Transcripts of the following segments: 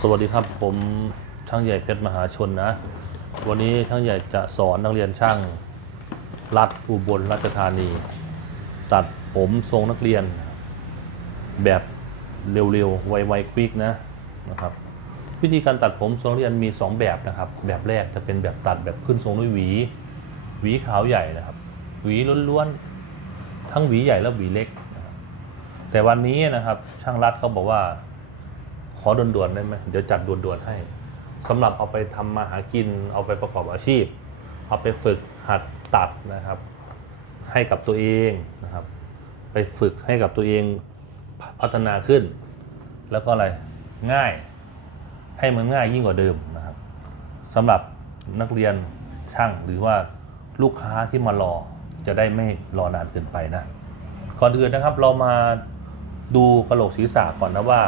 สวัสดีครับผมช่างใหญ่เพชรมหาชนนะ วันนี้ช่างใหญ่จะสอนนักเรียนช่างรัฐอุบลราชธานี ตัดผมทรงนักเรียน แบบเร็วๆไวๆควิกนะนะครับ วิธีการตัดผมทรงนักเรียนมี 2 แบบนะครับ แบบแรกจะเป็นแบบตัดแบบขึ้นทรงด้วยหวี หวีขาวใหญ่นะครับ หวีล้วนๆทั้งหวีใหญ่และหวีเล็ก แต่วันนี้นะครับช่างรัฐเขาบอกว่า ขอด่วนๆได้ไหมเดี๋ยวจัดด่วนๆให้สำหรับเอาไปทำมาหากิน เอาไปประกอบอาชีพ เอาไปฝึกหัดตัดนะครับ ให้กับตัวเองนะครับ ไปฝึกให้กับตัวเองพัฒนาขึ้น แล้วก็อะไรง่ายให้มันง่ายยิ่งกว่าเดิมนะครับสำหรับนักเรียนช่างหรือว่าลูกค้าที่มารอจะได้ไม่รอนานเกินไปนะก่อนอื่นนะครับเรามาดูกระโหลกศีรษะก่อนนะว่า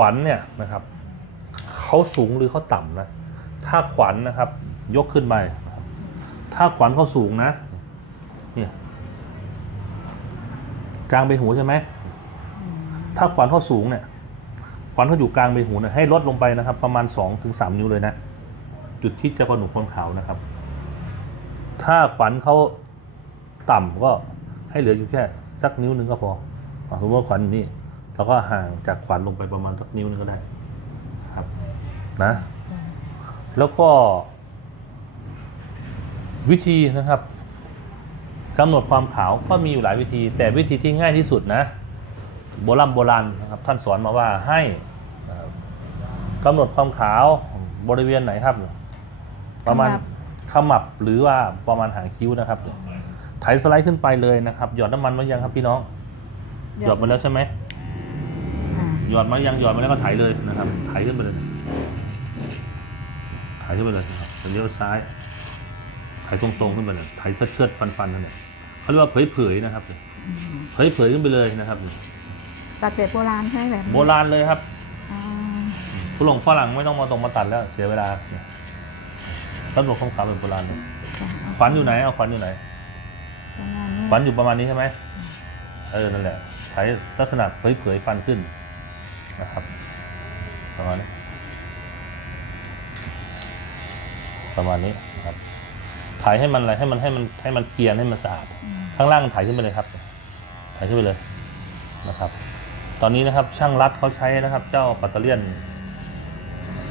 วัญเนี่ยนะครับเขาสูงหรือเขาต่ำนะถ้าขวัญนะครับ ยกขึ้นไปถ้าขวัญเขาสูงนะเนี่ยกลางใบหูใช่ไหมถ้าขวัญเขาสูงเนี่ยขวัญเขาอยู่กลางใบหูเนี่ยให้ลดลงไปนะครับ ประมาณ2องถึงสามนิ้วเลยนะจุดที่จะกระหนุกคนขาวนะครับ ถ้าขวัญเขาต่ำก็ให้เหลืออยู่แค่สักนิ้วหนึ่งก็พอสมมติว่าขวัญนี่ เราก็ห่างจากขวัญลงไปประมาณสักนิ้วหนึงก็ได้ครับนะ แล้วก็ วิธีนะครับกำหนดความขาวก็มีอยู่หลายวิธี แต่วิธีที่ง่ายที่สุดนะ โบราณโบราณนะครับท่านสอนมาว่าให้นะครับกำหนดความขาวบริเวณไหนครับ ประมาณขมับหรือว่าประมาณหางคิ้วนะครับไถสไลด์ขึ้นไปเลยนะครับ หยอดน้ำมันมายังครับพี่น้อง หยอดมาแล้วใช่ไหมอ่า หยอดมายังหยอดมาแล้วก็ไถเลยนะครับไถขึ้นไปเลยไถขึ้นไปเลยนะครับเลี้ยวซ้ายไถตรงๆขึ้นไปเลยไถเชิดๆฟันๆนั่นแหละเขาเรียกว่าเผยๆนะครับเผยๆขึ้นไปเลยนะครับตัดแบบโบราณใช่ไหมแบบนี้โบราณเลยครับอ่าฝรั่งฝรั่งไม่ต้องมาตรงมาตัดแล้วเสียเวลาเนี่ยตำรวจของขาวเป็นโบราณเลยจ้ะขวัญอยู่ไหนเอาขวัญอยู่ไหนประมาณนี้ขวัญอยู่ประมาณนี้ใช่ไหมเออนั่นแหละใช้ลักษณะเผยๆฟันขึ้น นะครับประมาณนี้ประมาณนี้นะครับถ่ายให้มันอะไรให้มันให้มันให้มันเกรียนให้มันสะอาด ข้างล่างถ่ายขึ้นไปเลยครับ ถ่ายขึ้นไปเลยนะครับ ตอนนี้นะครับช่างรัดเขาใช้นะครับ เจ้าปัตเตอร์เลียน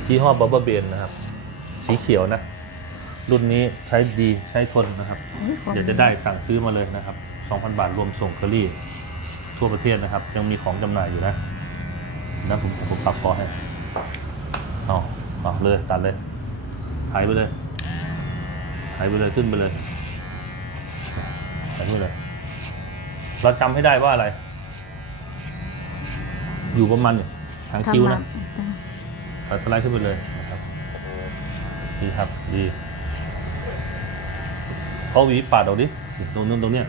ยี่ห้อบับเบิลเบนนะครับ สีเขียวนะ รุ่นนี้ใช้ดีใช้ทนนะครับอุ๊ยขบเดี๋ยวจะได้สั่งซื้อมาเลยนะครับ 2,000 บาทรวมส่งเคอรี่ทั่วประเทศนะครับ ยังมีของจำหน่ายอยู่นะ นะผมผมปักคอให้เอาเอาเลยตัดเลยหายไปเลยหายไปเลยขึ้นไปเลยหายไปเลยเราจำให้ได้ว่าอะไร อยู่ประมาณเนี่ยทางคิ้วนะจ้ะตัดสไลด์ขึ้นไปเลยนะครับดีครับดีเขาหวีปาดออกดิตรงนู้นตรงเนี้ย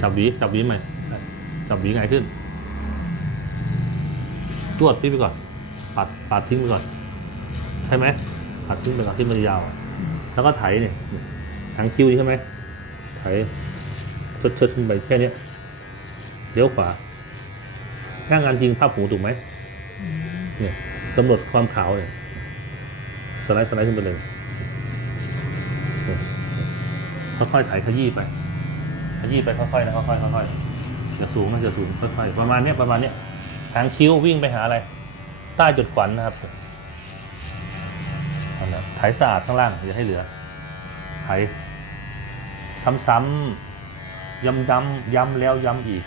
จับหวีจับหวีใหม่จับหวีไงขึ้นต รวจพี่ไปก่อน ปัดปัดทิ้งไปก่อน ใช่ไหมปัดทิ้งไปก่อนที่มันยาว แล้วก็ไถเนี่ยทางคิ้วใช่ไหมไถเชิดเชิดขึ้นไปแค่เนี้ยเลี้ยวขวาถ้างานจริงภาพหูถูกไหมเนี่ยกำหนดความขาวเนี่ยสไลด์สไลด์ขึ้นไปเลยเนี่ยค่อยๆไถขยี้ไปขยี้ไปค่อยๆนะค่อยๆค่อยๆอย่าสูงนะอย่าสูงค่อยๆประมาณเนี้ยประมาณเนี้ย หางคิ้ววิ่งไปหาอะไร ใต้จุดขวัญนะครับเอาละไถสะอาดข้างล่างอย่าให้เหลือไถซ้ำๆย้ำๆย้ำแล้วย้ำอีก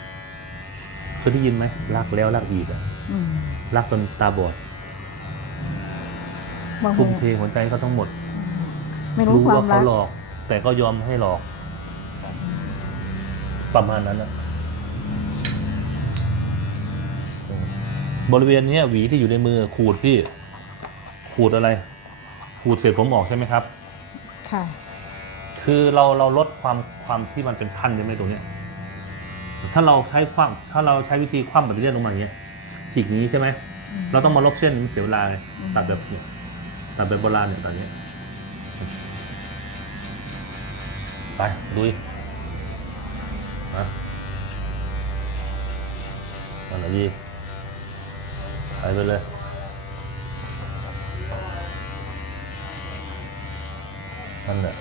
เคยได้ยินไหมลากแล้วลากอีกอะอืมรักจนตาบอดบางคทุ่นมเทหัวใจเขาทั้งหมด ไม่รู้ความว่ารัเขากหลอก แต่ก็ยอมให้หลอก ประมาณนั้นนะ บริเวณเนี้ยหวีที่อยู่ในมือขูดพี่ ขูดอะไร ขูดเศษผมออกใช่ไหมครับ ค่ะ คือเราเราลดความความที่มันเป็นพันใช่ไหมตรงเนี้ย ถ้าเราใช้ความถ้าเราใช้วิธีคว่ำแบบนี้ลงมาอย่างเงี้ยจิกอย่างนี้ใช่ไหมเราต้องมาลบเส้นมันเสียเวลาไงอืมตัดแบบนี้ตัดแบบโบราณเนี่ยตอนนี้ไปลุยนะอะไรดีถ่าย ไปเลยนั่นแหละ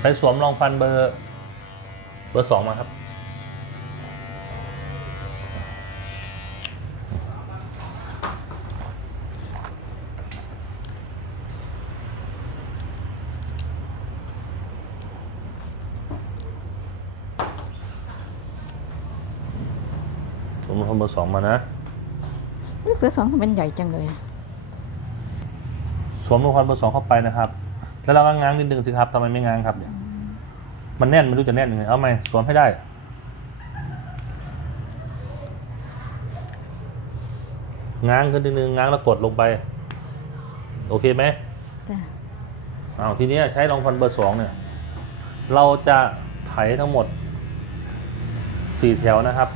ใช้สวมรองฟันเบอร์ เบอร์สองมาครับสวมรองเบอร์สองมานะ เพื่อสองมันใหญ่จังเลยอะสวมรองฟันเบอร์สองเข้าไปนะครับ แล้วเราก็ง้างนิดนึงสิครับทำไมไม่ง้างครับเนี่ยมันแน่นไม่รู้จะแน่นยังไงเอาไหมสวมให้ได้ ง้างขึ้นนิดนึงง้างแล้วกดลงไป โอเคไหมจ้ะเอาทีเนี้ยใช้รองฟันเบอร์สองเนี่ย เราจะไถทั้งหมดสี่แถวนะครับ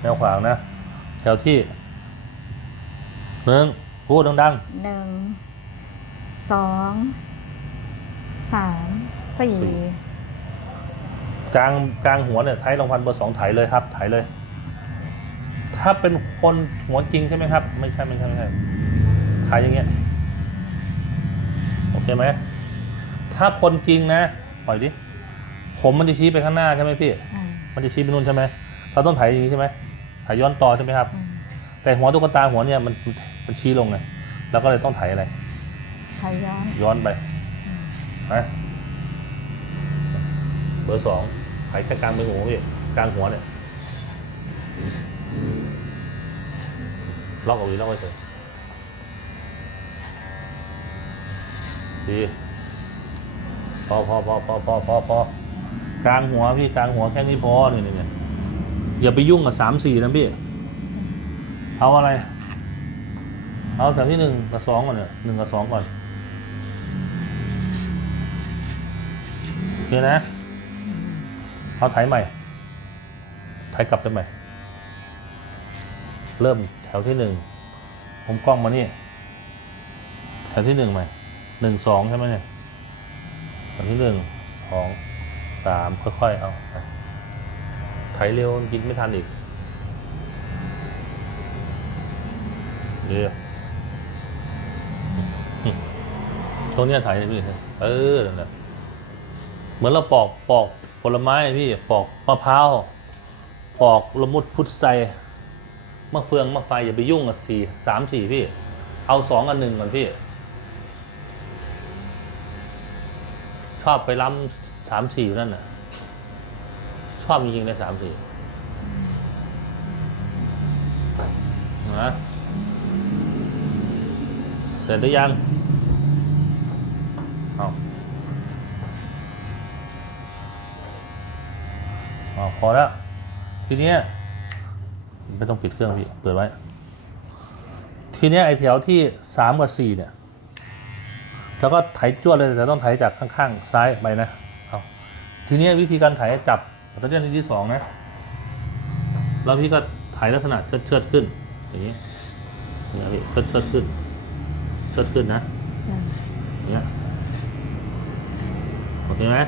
แนวขวางนะ แถวที่ หนึ่งพูดดังๆหนึ่งสองสามสี่สี่กลางกลางหัวเนี่ยไถรองพันเบอร์สองไถเลยครับไถเลย ถ้าเป็นคนหัวจริงใช่ไหมครับ ไม่ใช่ไม่ใช่ไม่ใช่ไถอย่างเงี้ยโอเคไหมถ้าคนจริงนะปล่อยดิผมมันจะชี้ไปข้างหน้าใช่ไหมพี่ อ่ามันจะชี้ไปนู่นใช่ไหมเราต้องไถอย่างนี้ใช่ไหมไถย้อนต่อใช่ไหมครับ อืมแต่หัวตุ๊กตาหัวเนี่ยมัน มันชี้ลงไงเราก็เลยต้องไถอะไรไทยย้อนย้อนไปนะเบอร์สองไถแค่กลางใบหูพี่กลางหัวเนี่ยล็อกเอาไว้ล็อกไว้เถอะดีพอพอพอพอพอพอพอกลางหัวพี่กลางหัวแค่นี้พอเนี่ยเนี่ยเนี่ยอย่าไปยุ่งกับสามสี่นะพี่ เอาอะไร เอาแถวที่หนึ่งกับสองก่อนเนี่ยหนึ่งกับสองก่อนโอเคนะ เอาไถใหม่ ไถกลับไปใหม่ เริ่มแถวที่หนึ่ง ผมกล้องมานี่ แถวที่หนึ่งใหม่ หนึ่งสองใช่ไหมเนี่ย แถวที่หนึ่ง สอง สามค่อยๆ เอาไปไถเร็วกินไม่ทันอีกเดี๋ยว ตรงเนี้ยไถเลยพี่เออนั่นแหละเหมือนเราปอกปอกผลไม้พี่ปอกมะพร้าวปอกละมุดพุทไซมะเฟืองมะไฟอย่าไปยุ่งกับสี่สามสี่พี่ เอาสองกับหนึ่งก่อนพี่ ชอบไปล้ำสามสี่นั่นน่ะ ชอบจริงๆเลยสามสี่นะเสร็จหรือยัง อาพอแล้ว ทีเนี้ยไม่ต้องปิดเครื่องพี่ เปิดไว้ ทีเนี้ยไอ้แถวที่สามกับสี่เนี่ย แล้วก็ไถจ้วดเลยแต่ต้องไถจากข้างๆ ซ้ายไปนะเอาทีเนี้ยวิธีการไถจับตะเกียบที่สองนะ แล้วพี่ก็ไถลักษณะเชิดเชิดขึ้น อย่างนี้อย่างนี้พี่เชิดเชิดขึ้น เชิดขึ้นนะอย่างเงี้ยโอเคไหม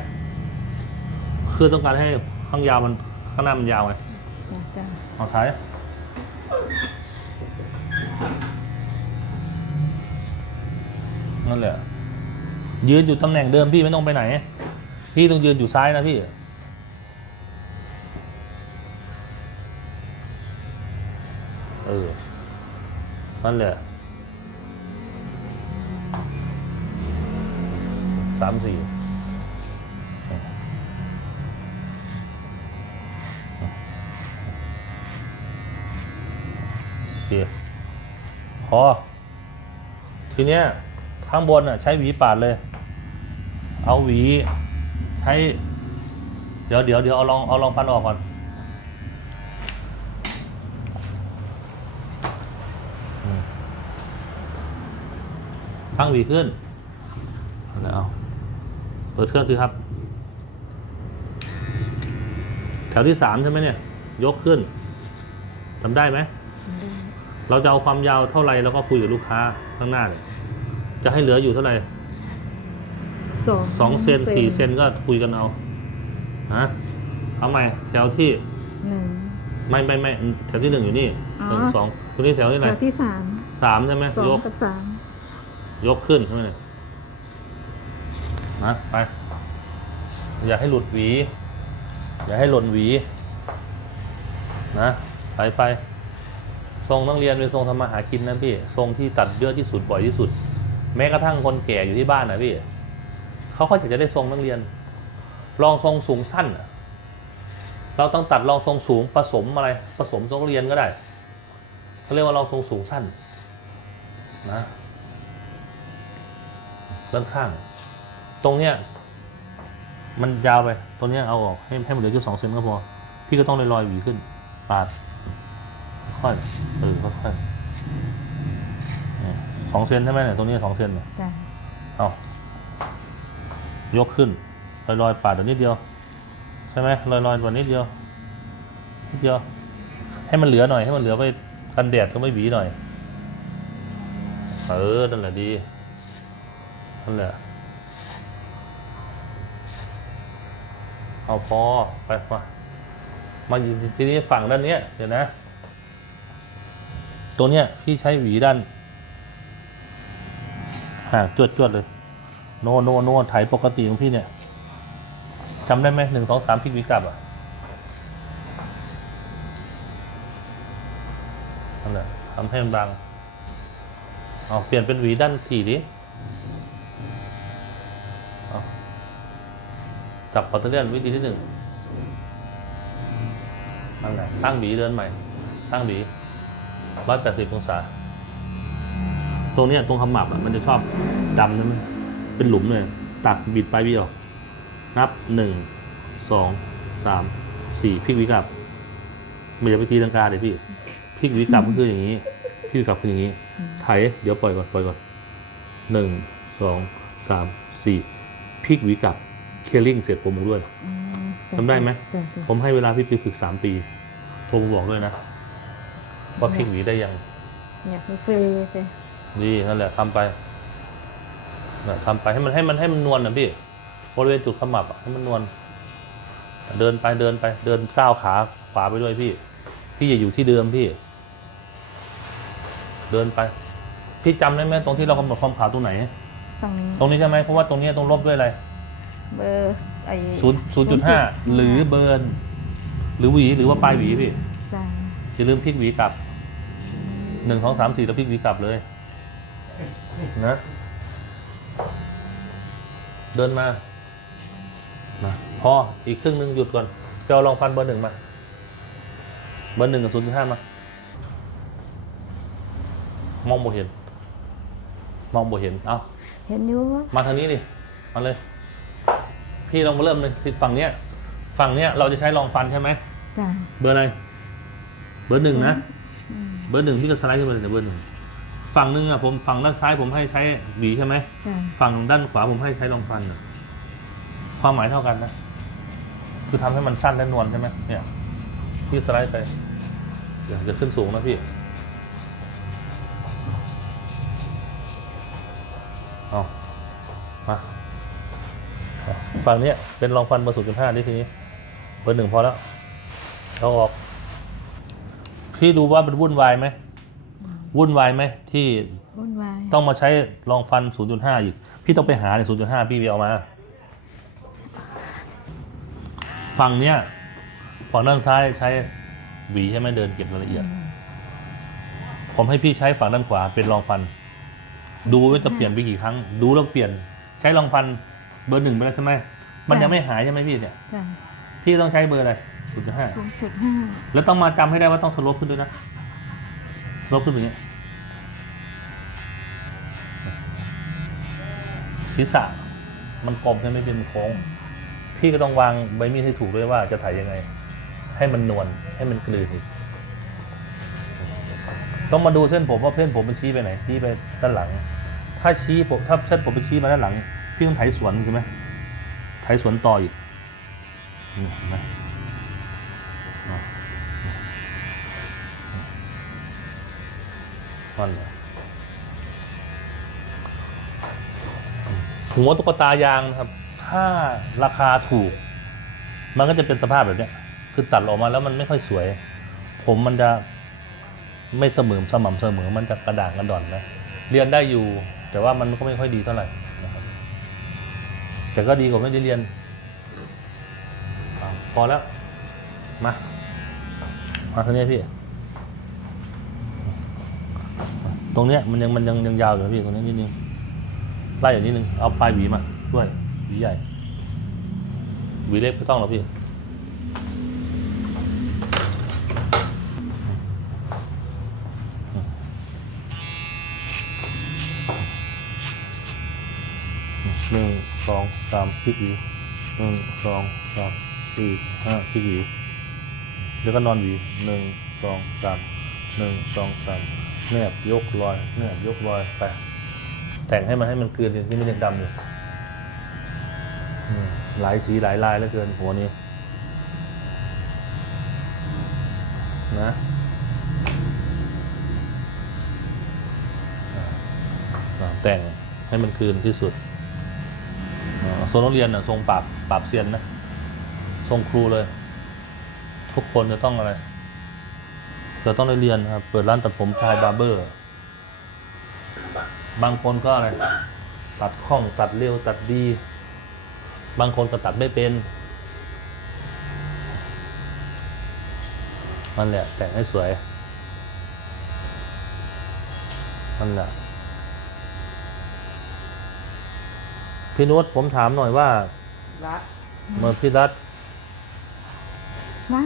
คือต้องการให้ ข้างยาวมันข้างหน้ามันยาวไงจ้ะจ้ะเอาท้ายนั่นแหละยืนอยู่ตำแหน่งเดิมพี่ไม่ต้องไปไหน พี่ต้องยืนอยู่ซ้ายนะพี่เออนั่นแหละสามสี่ พอทีเนี้ยข้างบนอะ ใช้หวีปาดเลย เอาหวีใช้ เดี๋ยวเดี๋ยวเดี๋ยวเอาลองเอาลองฟันออกก่อน ตั้งหวีขึ้นแล้วเอาเปิดเครื่องสิครับ แถวที่สามใช่ไหมเนี่ย ยกขึ้นทำได้ไหมดู เราจะเอาความยาวเท่าไรแล้วก็คุยกับลูกค้าข้างหน้าเลยจะให้เหลืออยู่เท่าไหร่สองสองเซนสี่เซนก็คุยกันเอาฮะเอาใหม่แถวที่หนึ่งไม่ไม่ไม่แถวที่หนึ่งอยู่นี่จอ๋อหนึ่งสองตัวนี้แถวที่ไหนแถวที่สามสามใช่ไหมสอยงกกับสามยกขึ้นใช่ไหมเนี่ยนะไป อย่าให้หลุดหวี อย่าให้หล่นหวี นะ ไปไป ทรงนักเรียนเป็นทรงทำมาหากินนะพี่ทรงที่ตัดเยอะที่สุดบ่อยที่สุด แม้กระทั่งคนแก่อยู่ที่บ้านนะพี่เขาก็อยากจะได้ทรงนักเรียน ลองทรงสูงสั้นน่ะเราต้องตัดลองทรงสูงผสมอะไรผสมทรงเรียนก็ได้เขาเรียกว่าลองทรงสูงสั้นนะด้านข้าง ตรงเนี้ยมันยาวไปตรงเนี้ยเอาออกให้ให้มันเหลือแค่สองเซนก็พอ พี่ก็ต้องลอยๆหวีขึ้นปาด ค่อยเออค่อยๆเนี่ยสองเซนใช่ไหมเนี่ยตรงนี้สองเซนเนี่ยจ้ะเอายกขึ้นลอยๆปาดเดี๋ยวนิดเดียว ใช่ไหมลอยๆกว่านิดเดียวนิดเดียว ให้มันเหลือหน่อยให้มันเหลือไปกันแดดก็ไม่หวีหน่อยเออนั่นแหละดีนั่นแหละเอาพอไปมามาอยู่ทีนี้ฝั่งด้านเนี้ยเดี๋ยวนะ ตัวเนี้ยพี่ใช้หวีด้านห่างจวดจวดๆเลย โนโนโนไถปกติของพี่เนี่ยจำได้ไหมหนึ่งสองสามพลิกหวีกลับอะนั่นแหละทำให้มันบางเอาเปลี่ยนเป็นหวีด้านถี่ดิจับปัตเตอร์เลียนวิธีที่หนึ่งนั่นแหละตั้งหวีเดินใหม่ ตั้งหวี ร้อยแปดสิบองศา ตรงเนี้ยตรงขมับอะมันจะชอบดำใช่ไหมเป็นหลุมเลย ตักบิดไปบิดออกนับหนึ่งสองสามสี่พลิกวิกลับไม่ใช่ไปตีลังกาเลยพี่พลิกวิกลับก็คืออย่างนี้พลิกวิกลับคืออย่างนี้ไถเดี๋ยวปล่อยก่อนปล่อยก่อนหนึ่งสองสามสี่พลิกวิกลับเคลิ่งเสร็จผมด้วยอืมจ้ะทำได้ไหมจ้ะจ้ะผมให้เวลาพี่ไปฝึกสามปีโทรมาบอกด้วยนะ ว่าพลิกหวีได้ยังอยากไปซื้อจ้ะดีนั่นแหละทำไปนะทำไปให้มันให้มันให้มันนวลนะพี่บริเวณจุดขมับอะให้มันนวลเดินไปเดินไป เดินก้าวขาขวาไปด้วยพี่ พี่อย่าอยู่ที่เดิมพี่ เดินไป พี่จำได้ไหมตรงที่เรากำหนดความขาวตรงไหน ตรงนี้ตรงนี้ใช่ไหมเพราะว่าตรงนี้ต้องลบด้วยอะไรเบอร์ไอ้ศูนย์ศูนย์จุดห้าหรือเบิร์นหรือหวีหรือว่าปลายหวีพี่จ้ะอย่าลืมพลิกหวีกลับ หนึ่งสองสามสี่แล้วพลิกหวีกลับเลย นะ เดินมานะพออีกครึ่งหนึ่งหยุดก่อนไปเอาลองฟันเบอร์หนึ่งมาเบอร์หนึ่งกับศูนย์จุดห้ามามองบ่เห็น มองบ่เห็น เอาเห็นอยู่มาทางนี้ดิมาเลย พี่ลองมาเริ่มเลยที่ฝั่งเนี้ย ฝั่งเนี้ยเราจะใช้ลองฟันใช่ไหมจ้ะเบอร์อะไร เบอร์หนึ่งนะอืม เบอร์หนึ่งพี่ก็สไลด์ขึ้นมาเลยเนี่ยเบอร์หนึ่งฝั่งหนึ่งอะผมฝั่งด้านซ้ายผมให้ใช้หวีใช่ไหมจ้ะฝั่งด้านขวาผมให้ใช้รองฟันน่ะความหมายเท่ากันนะคือทำให้มันสั้นและนวลใช่ไหมเนี่ยพี่สไลด์ไปเดี๋ยวจะขึ้นสูงนะพี่เอามาเอาฝั่งเนี้ยเป็นรองฟันเบอร์ศูนย์จุดห้านี่ทีนี้เบอร์หนึ่งพอแล้วเอาออก พี่ดูว่ามันวุ่นวายไหมวุ่นวายไหมที่วุ่นวายต้องมาใช้รองฟัน 0.5 อีก พี่ต้องไปหาใน0.5 พี่ไปเอามา ฝั่งเนี้ยฝั่งด้านซ้ายใช้หวีใช่ไหมเดินเก็บรายละเอียด ผมให้พี่ใช้ฝั่งด้านขวาเป็นรองฟัน ดูว่าจะเปลี่ยนไปกี่ครั้ง ดูแล้วเปลี่ยน ใช้รองฟันเบอร์หนึ่งไปแล้วใช่ไหมมันยังไม่หายใช่ไหมพี่เนี่ยจ้ะพี่ต้องใช้เบอร์อะไร 0.5ศูนย์จุดห้าแล้วต้องมาจำให้ได้ว่าต้องสโลปขึ้นด้วยนะสโลปขึ้นอย่างนี้ศีรษะมันกลมใช่ไหมเป็นโค้ง พี่ก็ต้องวางใบมีดให้ถูกด้วยว่าจะถ่ายยังไง ให้มันนวลให้มันกลืนอีกต้องมาดูเส้นผมว่าเส้นผมมันชี้ไปไหนชี้ไปด้านหลัง ถ้าชี้ผมถ้าเส้นผมไปชี้มาด้านหลัง พี่ต้องไถสวนใช่ไหมไถสวนต่ออีกนี่เห็นไหม นั่นหัวตุ๊กตายางนะครับ ถ้าราคาถูก มันก็จะเป็นสภาพแบบนี้คือตัดออกมาแล้วมันไม่ค่อยสวย ผมมันจะไม่เสมอสม่ำเสมอมันจะกระด่างกระดอนนะเรียนได้อยู่ แต่ว่ามันก็ไม่ค่อยดีเท่าไหร่นะครับแต่ก็ดีกว่าไม่ได้เรียน พอแล้ว มา มาทางนี้พี่ ตรงเนี้ยมันยังมันยังยังยาวอยู่นะพี่ตรงนี้นิดนึงไล่อย่างนิดนึงเอาปลายหวีมาช่วยหวีใหญ่หวีเล็กไม่ต้องหรอกพี่หนึ่งสองสามพลิกหวีหนึ่งสองสามสี่ห้าพลิกหวีแล้วก็นอนหวีหนึ่งสองสามหนึ่งสองสาม แนบยกลอยแนบยกลอยไปแต่งให้มันให้มันเกลือนที่มันยังดำอยู่หลายสีหลายลายแล้วเกินหัวนี้นะแต่งให้มันคืนที่สุดอ่าทรงนักเรียนน่ะทรงปราบปราบเซียนนะ ทรงครูเลย ทุกคนจะต้องอะไร จะต้องได้เรียนครับ เปิดร้านตัดผมชายบาร์เบอร์ บางคนก็อะไร ตัดคล่องตัดเร็วตัดดี บางคนก็ตัดไม่เป็นนั่นแหละ แต่งให้สวยนั่นแหละพี่นุชผมถามหน่อยว่าละเมื่อพี่รัฐว่า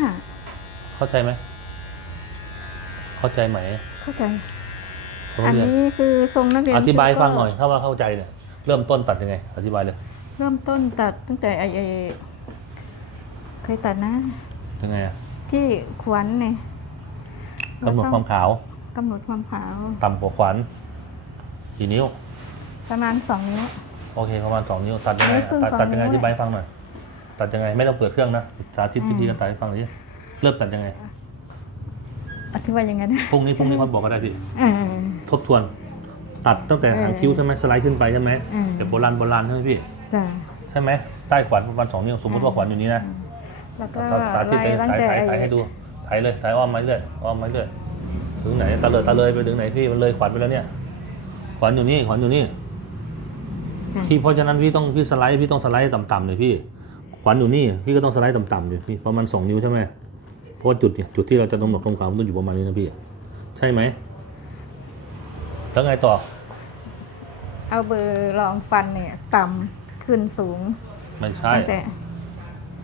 เข้าใจไหม เข้าใจไหมเข้าใจเขาอันเรียนนี้คือทรงนักเรียนอธิบายให้ก็ฟังหน่อย ถ้าว่าเข้าใจเนี่ยเริ่มต้นตัดยังไง อธิบายเลยเริ่มต้นตัดตั้งแต่ไอไอเคยตัดนะยังไงอะที่ขวัญเนี่ยกำหนดความขาวกำหนดความขาวต่ำกว่าขวัญกี่นิ้ว ประมาณสองนิ้วโอเคประมาณสองนิ้วตัดยังไงเอ้ยครึ่งตัดสองตัดยังไงนิ้วอธิบายให้ฟังหน่อยตัดยังไงไม่ต้องเปิดเครื่องนะสาธิตอืมวิธีการตัดให้ฟังดิเริ่มตัดยังไง อธิบายยังไงนะพรุ่งนี้พรุ่งนี้เขาบอกก็ได้พี่เออ ทบทวน ตัดตั้งแต่หางคิ้วใช่ไหมสไลด์ขึ้นไปใช่ไหมอืมแต่โบราณโบราณใช่ไหมพี่จ้ะ ใช่ไหมใต้ขวัญประมาณสองนิ้วสมมติว่าขวัญอยู่นี้นะ แล้วก็สาธิตไล่ไปตั้งถ่ายแต่ถ่ายไอ้ถ่ายให้ดูถ่ายเลยถ่ายอ้อมมาเรื่อยอ้อมมาเรื่อยถึงไหนตะเลยตะเลยไปถึงไหนพี่มันเลยขวัญไปแล้วเนี่ย ขวัญอยู่นี่ขวัญอยู่นี่ค่ะพี่เพราะฉะนั้นพี่ต้องพี่สไลด์พี่ต้องสไลด์ต่ำๆเลยพี่ ขวัญอยู่นี่พี่ก็ต้องสไลด์ต่ำๆอยู่พี่ประมาณสองนิ้วใช่ไหมเพ ราะว่าจุดเนี่ยจุดที่เราจะกำหนดความขาวมันต้องอยู่ประมาณนี้นะพี่ ใช่ไหมแล้วไงต่อ เอาเบอร์รองฟันเนี่ยต่ำขึ้นสูงไม่ใช่ ตั้งแต่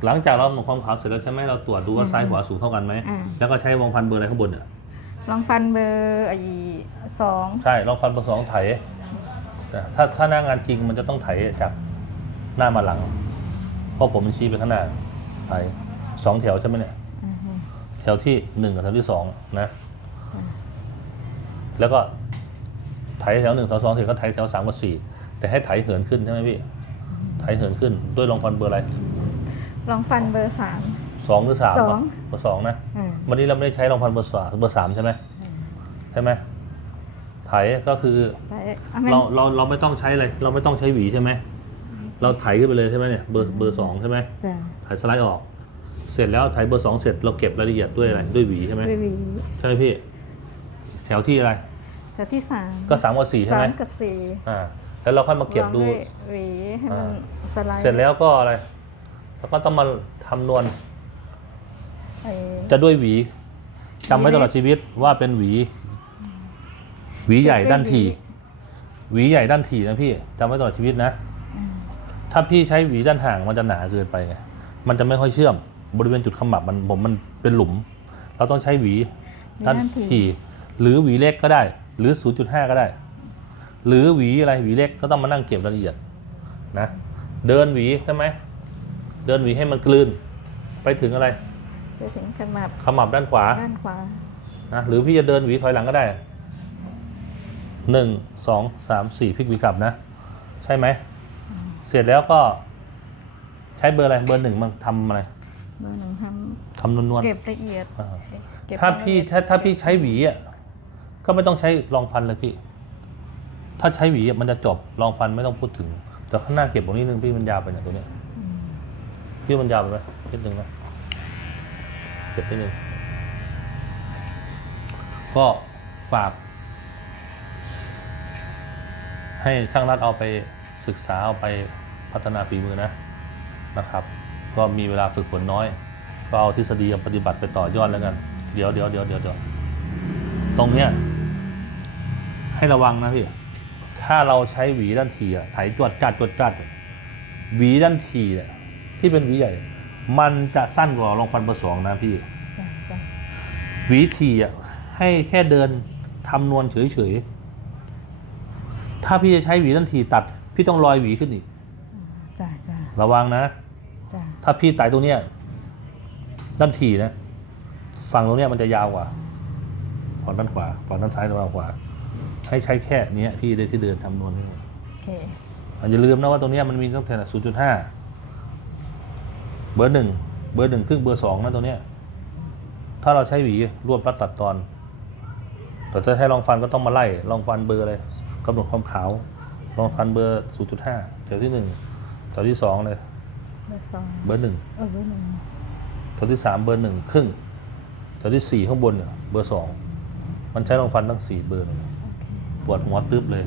หลังจากเรากำหนดความขาวเสร็จแล้วใช่ไหมเราตรวจดูว่าซ้ายขวาสูงเท่ากันไหมอืมแล้วก็ใช้วงฟันเบอร์อะไรข้างบนเนี่ยรองฟันเบอร์ไอ้สองใช่ลองฟันเบอร์สองไถแต่ถ้าถ้าหน้างานจริงมันจะต้องไถจากหน้ามาหลัง เพราะผมมันชี้ไปข้างหน้าไถสองแถวใช่ไหมเนี่ยอือฮึ แถวที่หนึ่งกับแถวที่สองนะอืมแล้วก็ไถแถวหนึ่งแถวสองเสร็จก็ไถแถวสามกับสี่แต่ให้ไถเหินขึ้นใช่ไหมพี่ ไถเหินขึ้นด้วยรองฟันเบอร์อะไรรองฟันเบอร์สาม สองหรือสามสอง เบอร์สองนะอืมวันนี้เราไม่ได้ใช้รองฟันเบอร์สามเบอร์สามใช่ไหมใช่ไหมไถก็คือ แต่อะแม่นเราเราเราไม่ต้องใช้อะไรเราไม่ต้องใช้หวีใช่ไหม เราไถขึ้นไปเลยใช่ไหมเนี่ยเบอร์เบอร์สองใช่ไหมจ้ะไถสไลด์ออก เสร็จแล้วไถเบอร์สองเสร็จเราเก็บรายละเอียดด้วยอะไรด้วยหวีใช่ไหมด้วยหวีใช่ไหมพี่แถวที่อะไรแถวที่สามก็สามกับสี่ใช่สาไหมมกับสี่อ่าแล้วเราค่อยมาเก็บดูลองวยหวีให้มันอ่า สไลด์เสร็จแล้วก็อะไรแล้วก็ต้องมาทำนวลไอ้จะด้วยหวีจำไว้ตลอดชีวิตว่าเป็นหวี หวีใหญ่ด้านทีหวีใหญ่ด้านทีนะพี่จำไว้ตลอดชีวิตนะอ่าถ้าพี่ใช้หวีด้านห่างมันจะหนาเกินไปไง มันจะไม่ค่อยเชื่อม บริเวณจุดขมับมันผมมันเป็นหลุม เราต้องใช้หวีด้านถี่หรือหวีเล็กก็ได้ หรือ 0.5 ก็ได้ หรือหวีอะไรหวีเล็กก็ต้องมานั่งเก็บรายละเอียดนะเดินหวีใช่ไหมเดินหวีให้มันกลืน ไปถึงอะไร ไปถึงขมับขมับด้านขวาด้านขวานะหรือพี่จะเดินหวีถอยหลังก็ได้หนึ่งสองสามสี่พลิกหวีกลับนะ ใช่ไหม เสร็จแล้วก็ใช้เบอร์อะไรเบอร์หนึ่งมันทำอะไร เบอร์หนึ่งททำนวลำเก็บละเอียดๆอ่าเก็บถ้ารยละพี่เอียดถ้าถ้าพี่ใช้หวีอะก็ไม่ต้องใช้รองฟันเลยพี่ ถ้าใช้หวีอะมันจะจบรองฟันไม่ต้องพูดถึง แต่ข้างหน้าเก็บตรงนี้นึงพี่มันยาวไปเนี่ยตัวเนี้ยอืมพี่มันยาวไปไหมนิดนึงนะเก็บนิดนึงก็ฝาก ให้ช่างรัดเอาไปศึกษาเอาไปพัฒนาฝีมือนะนะครับ ก็มีเวลาฝึกฝนน้อย ก็เอาทฤษฎีกับปฏิบัติไปต่อยอดแล้วกัน เดี๋ยวเดี๋ยวเดี๋ยวเดี๋ยวเดี๋ยวตรงเนี้ยให้ระวังนะพี่ ถ้าเราใช้หวีด้านทีอะไถจวดจัดจวดจัดหวีด้านทีเนี่ยที่เป็นหวีใหญ่ มันจะสั้นกว่าลองฟันเบอร์สองนะพี่จ้ะจ้ะหวีทีอะให้แค่เดินทำนวลเฉยๆ ถ้าพี่จะใช้หวีด้านทีตัด พี่ต้องลอยหวีขึ้นอีกจ้ะจ้ะระวังนะจ้ะ ถ้าพี่ไต่ตรงเนี้ยด้านทีนะฝั่งตรงเนี้ยมันจะยาวกว่าฝั่งด้านขวาฝั่งด้านซ้ายระวังขวา ให้ใช้แค่เนี้ยพี่ได้ที่เดินทำนวลนี่โอเคอย่าลืมนะว่าตรงเนี้ยมันมีตั้งแต่ศูนย์จุดห้าเบอร์หนึ่งเบอร์หนึ่งครึ่งเบอร์สองนะตรงเนี้ย ถ้าเราใช้หวีรวบรัดตัดตอน แต่จะให้ลองฟันก็ต้องมาไล่ลองฟันเบอร์เลยกำหนดความขาวลองฟันเบอร์ศูนย์จุดห้าแถวที่หนึ่งแถวที่สองเลยเบอร์สองเบอร์หนึ่งเออเบอร์หนึ่งแถวที่สามเบอร์หนึ่งครึ่งแถวที่สี่ข้างบนเนี่ยเบอร์สองมันใช้ลองฟันตั้งสี่เบอร์เลยโอเคปวดหัวตึ๊บเลย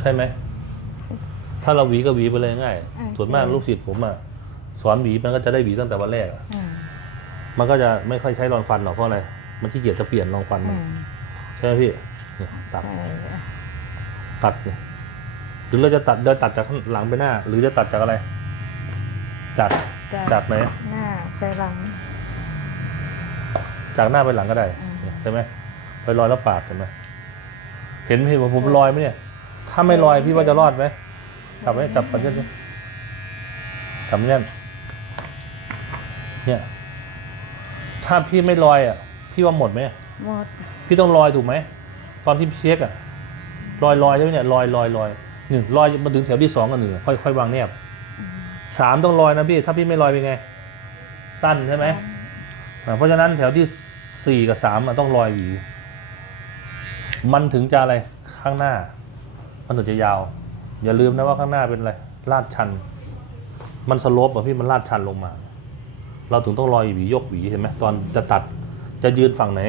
ใช่ไหม ถ้าเราหวีก็หวีไปเลยง่าย ส่วนมากลูกศิษย์ผมอะสอนหวีมันก็จะได้หวีตั้งแต่วันแรกอะอ่ามันก็จะไม่ค่อยใช้รองฟันหรอกเพราะอะไรมันขี้เกียจจะเปลี่ยนรองฟันมัอ่านใช่ไหมพี่เนี่ยตัดใช่ตัดเนี่ยหรือเราจะตัดเราตัดจากข้างหลังไปหน้า หรือจะตัดจากอะไร จากจ้ะจากไหนหน้าไปหลัง จากหน้าไปหลังก็ได้อืมเนี่ยใช่ไหมไปลอยแล้วปาดใช่ไหมเห็นพี่ว่าผมลอยไหมเนี่ย ถ้าไม่ลอยพี่ว่าจะรอดไหมจับไหมจับปันเย็นจับเย็นเนี่ย ถ้าพี่ไม่ลอยอะ พี่ว่าหมดไหม หมดพี่ต้องลอยถูกไหม ตอนที่พี่เช็คอะลอยลอยใช่ไหมเนี่ยลอยลอยลอยหนึ่งลอยมาถึงแถวที่สองกันหนึ่งค่อยค่อยวางแนบ สามต้องลอยนะพี่ ถ้าพี่ไม่ลอยเป็นไง สั้นใช่ไหมอ่าเพราะฉะนั้นแถวที่สี่กับสามอะต้องลอยหวีมันถึงจะอะไรข้างหน้า มันถึงจะยาว อย่าลืมนะว่าข้างหน้าเป็นอะไรลาดชัน มันสโลปอะพี่มันลาดชันลงมา เราถึงต้องลอยหวียกหวีเห็นไหมตอนจะตัดจะยืนฝั่งไหน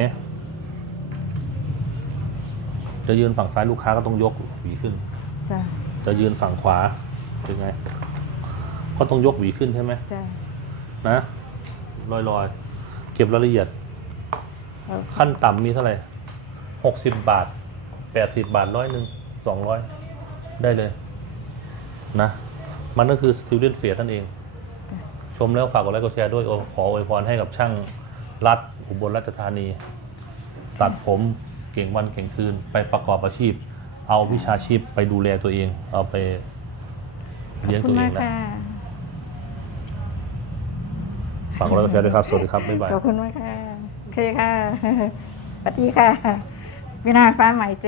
จะยืนฝั่งซ้ายลูกค้าก็ต้องยกหวีขึ้นจ้ะจะยืนฝั่งขวาเป็นไง ก็ต้องยกหวีขึ้นใช่ไหมจ้ะนะลอยลอยๆเก็บรายละเอียดโอเคขั้นต่ำมีเท่าไหร่หกสิบบาทแปดสิบบาทร้อยหนึ่งสองร้อยได้เลย นะ มันก็คือ student f a r นั่นเอง ชมแล้วฝากกดไลค์กดแชร์ด้วยโอขออวยพรให้กับช่างรัฐอุบลราชธานี ตัดผมเก่งวันเก่งคืน ไปประกอบอาชีพ เอาวิชาชีพไปดูแลตัวเอง เอาไปขอบเลี้ยงคุตัณวเอมางกนะ ค่ะ ฝากกดไลค์กดแชร์ด้วยครับ สวัสดีครับ บ๊ายบาย ขอบคุณมากค่ะ โอเคค่ะสวัสดีค่ะพี่นาฟ้าใหม่เจ